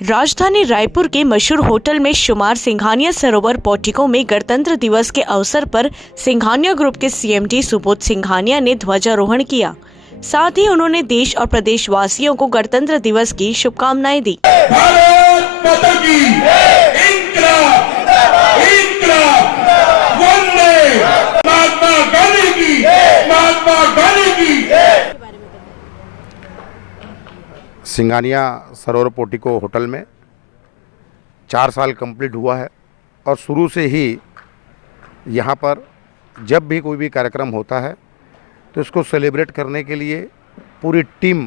राजधानी रायपुर के मशहूर होटल में शुमार सिंघानिया सरोवर पोर्टिको में गणतंत्र दिवस के अवसर पर सिंघानिया ग्रुप के सीएमडी सुबोध सिंघानिया ने ध्वजारोहण किया। साथ ही उन्होंने देश और प्रदेश वासियों को गणतंत्र दिवस की शुभकामनाएं दी। भारत माता की इंकलाब, इंकलाब, वंदे महात्मा गांधी की, महात्मा गांधी की। सिंघानिया सरोवर पोर्टिको होटल में 4 साल कंप्लीट हुआ है और शुरू से ही यहाँ पर जब भी कोई भी कार्यक्रम होता है तो इसको सेलिब्रेट करने के लिए पूरी टीम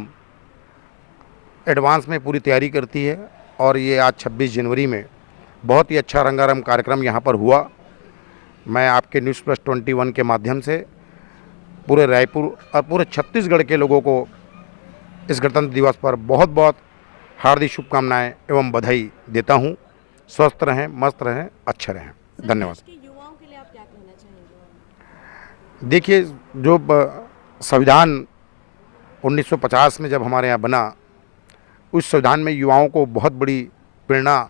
एडवांस में पूरी तैयारी करती है। और ये आज 26 जनवरी में बहुत ही अच्छा रंगारंग कार्यक्रम यहाँ पर हुआ। मैं आपके न्यूज़ प्लस 21 के माध्यम से पूरे रायपुर और पूरे छत्तीसगढ़ के लोगों को इस गणतंत्र दिवस पर बहुत बहुत हार्दिक शुभकामनाएं एवं बधाई देता हूं। स्वस्थ रहें, मस्त रहें, अच्छे रहें। धन्यवाद। युवाओं के लिए आप क्या कहना चाहेंगे? देखिए, जो संविधान 1950 में जब हमारे यहाँ बना, उस संविधान में युवाओं को बहुत बड़ी प्रेरणा,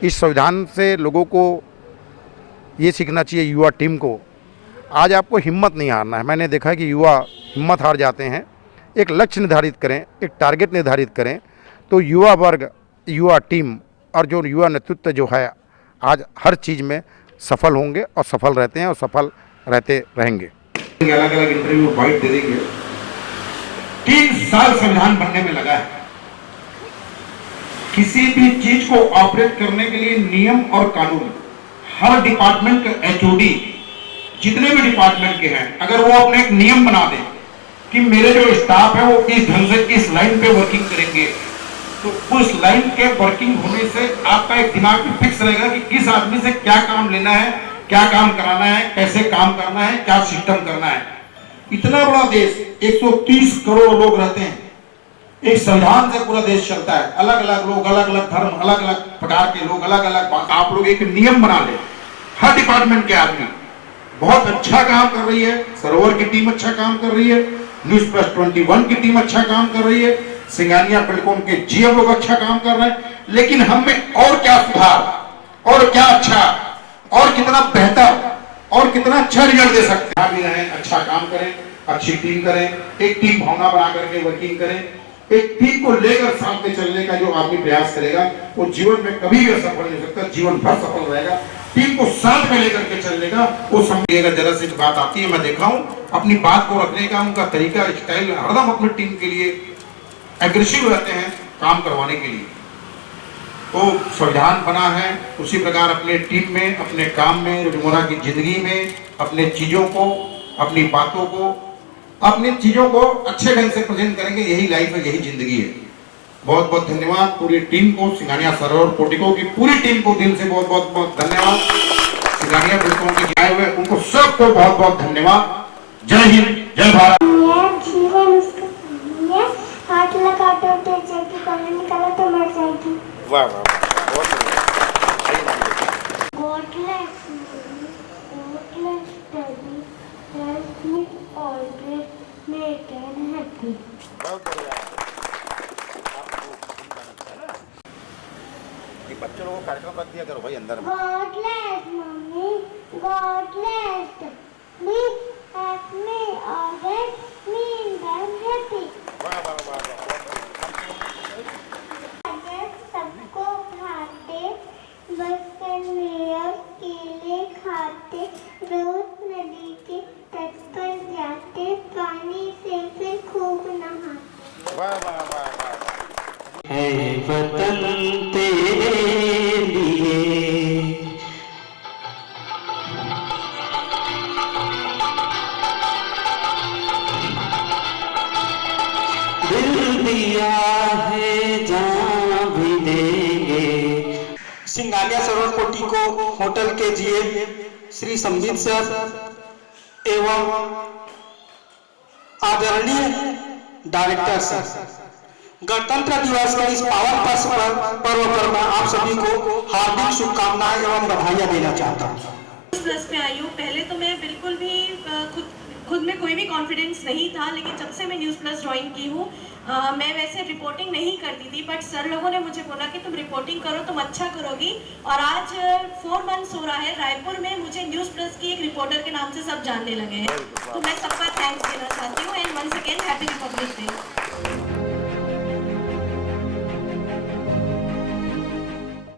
इस संविधान से लोगों को ये सीखना चाहिए, युवा टीम को आज आपको हिम्मत नहीं हारना है। मैंने देखा है कि युवा हिम्मत हार जाते हैं। एक लक्ष्य निर्धारित करें, एक टारगेट निर्धारित करें, तो युवा वर्ग, युवा टीम और जो युवा नेतृत्व जो है आज हर चीज़ में सफल होंगे और सफल रहते हैं और सफल रहते रहेंगे। अलग अलग इंटरव्यू बाइट दे देंगे। 3 साल संविधान बनने में लगा है। किसी भी चीज को ऑपरेट करने के लिए नियम और कानून, हर डिपार्टमेंट का एचओडी जितने भी डिपार्टमेंट के हैं, अगर वो अपने एक नियम बना दे कि मेरे जो स्टाफ है वो इस ढंग से इस लाइन पे वर्किंग करेंगे, तो उस लाइन के वर्किंग होने से आपका एक दिमाग में फिक्स रहेगा कि किस आदमी से क्या काम लेना है, क्या काम कराना है, कैसे काम करना है, क्या सिस्टम करना है। इतना बड़ा देश, 130 करोड़ लोग रहते हैं, एक संविधान से पूरा देश चलता है। अलग अलग लोग, अलग अलग धर्म, अलग अलग प्रकार के लोग, अलग अलग, आप लोग एक नियम बना ले। हर डिपार्टमेंट के आदमी बहुत अच्छा काम कर रही है। सरोवर की टीम अच्छा काम कर रही है, न्यूज़ प्लस 21 की टीम अच्छा काम कर रही है, सिंघानिया बिल्कुल के जीएम लोग अच्छा काम कर रहे हैं। लेकिन हम में और क्या सुधार, और क्या अच्छा, और कितना बेहतर और कितना अच्छा रिजल्ट दे सकते हैं। भी रहें, अच्छा काम करें, अच्छी टीम करें, एक टीम भावना बना करके वर्किंग करें। एक टीम को लेकर साथ में चलने का जो आदमी प्रयास करेगा वो जीवन में कभी भी असफल नहीं हो सकता, जीवन भर सफल रहेगा। टीम को साथ में लेकर के चलने का वो समझेगा। जरा सी बात आती है, मैं देखा हूं अपनी बात को रखने का उनका तरीका, स्टाइल हरदम अपनी टीम के लिए एग्रेसिव रहते हैं काम करवाने के लिए। तो संविधान बना है, उसी प्रकार अपने टीम में, अपने काम में, रोजमर्रा की जिंदगी में अपने चीजों को, अपनी बातों को, अपनी चीजों को अच्छे ढंग से प्रेजेंट करेंगे। यही लाइफ है, यही जिंदगी है। बहुत बहुत धन्यवाद पूरी टीम को, सिंघानिया सरोवर पोर्टिको की पूरी टीम को दिल से बहुत बहुत बहुत धन्यवाद। सिंघानिया बिल्कुल के आए हुए उनको सबको बहुत बहुत धन्यवाद। जय हिंद, जय भारत। हाथ लगा तो जबकि कॉलर निकाला तो मर जाएगी। वाह वाह, बहुत बच्चों लोगों को कार्यक्रम रख दिया करो भाई अंदर में। God bless mommy, God bless me, help me always, me and happy. वाह वाह वाह अगर सबको खाते, बस मेयर केले खाते, रोज नदी के तट पर जाते, पानी से फिर खूब नहाते। वाह वाह वाह वाह। है वतन तेरे लिए दिल दिया है, जान भी देंगे। सिंघानिया सरोवर पोर्टिको होटल के जीएम श्री संबित सर एवं आदरणीय डायरेक्टर सर, गणतंत्र दिवस के इस पावन पर्व पर मैं आप सभी को हार्दिक शुभकामनाएं एवं बधाइयां देना चाहता हूँ। प्लस पे आई हूँ। पहले तो मैं बिल्कुल भी खुद में कोई भी कॉन्फिडेंस नहीं था, लेकिन जब से मैं न्यूज़ प्लस ज्वाइन की हूँ मैं वैसे रिपोर्टिंग नहीं करती थी, बट सर लोगों ने मुझे बोला कि तुम रिपोर्टिंग करो, तुम अच्छा करोगी। और आज 4 मंथ्स हो रहा है रायपुर में मुझे न्यूज़ प्लस की एक रिपोर्टर के नाम से सब जानने लगे हैं, तो मैं सबका थैंक्स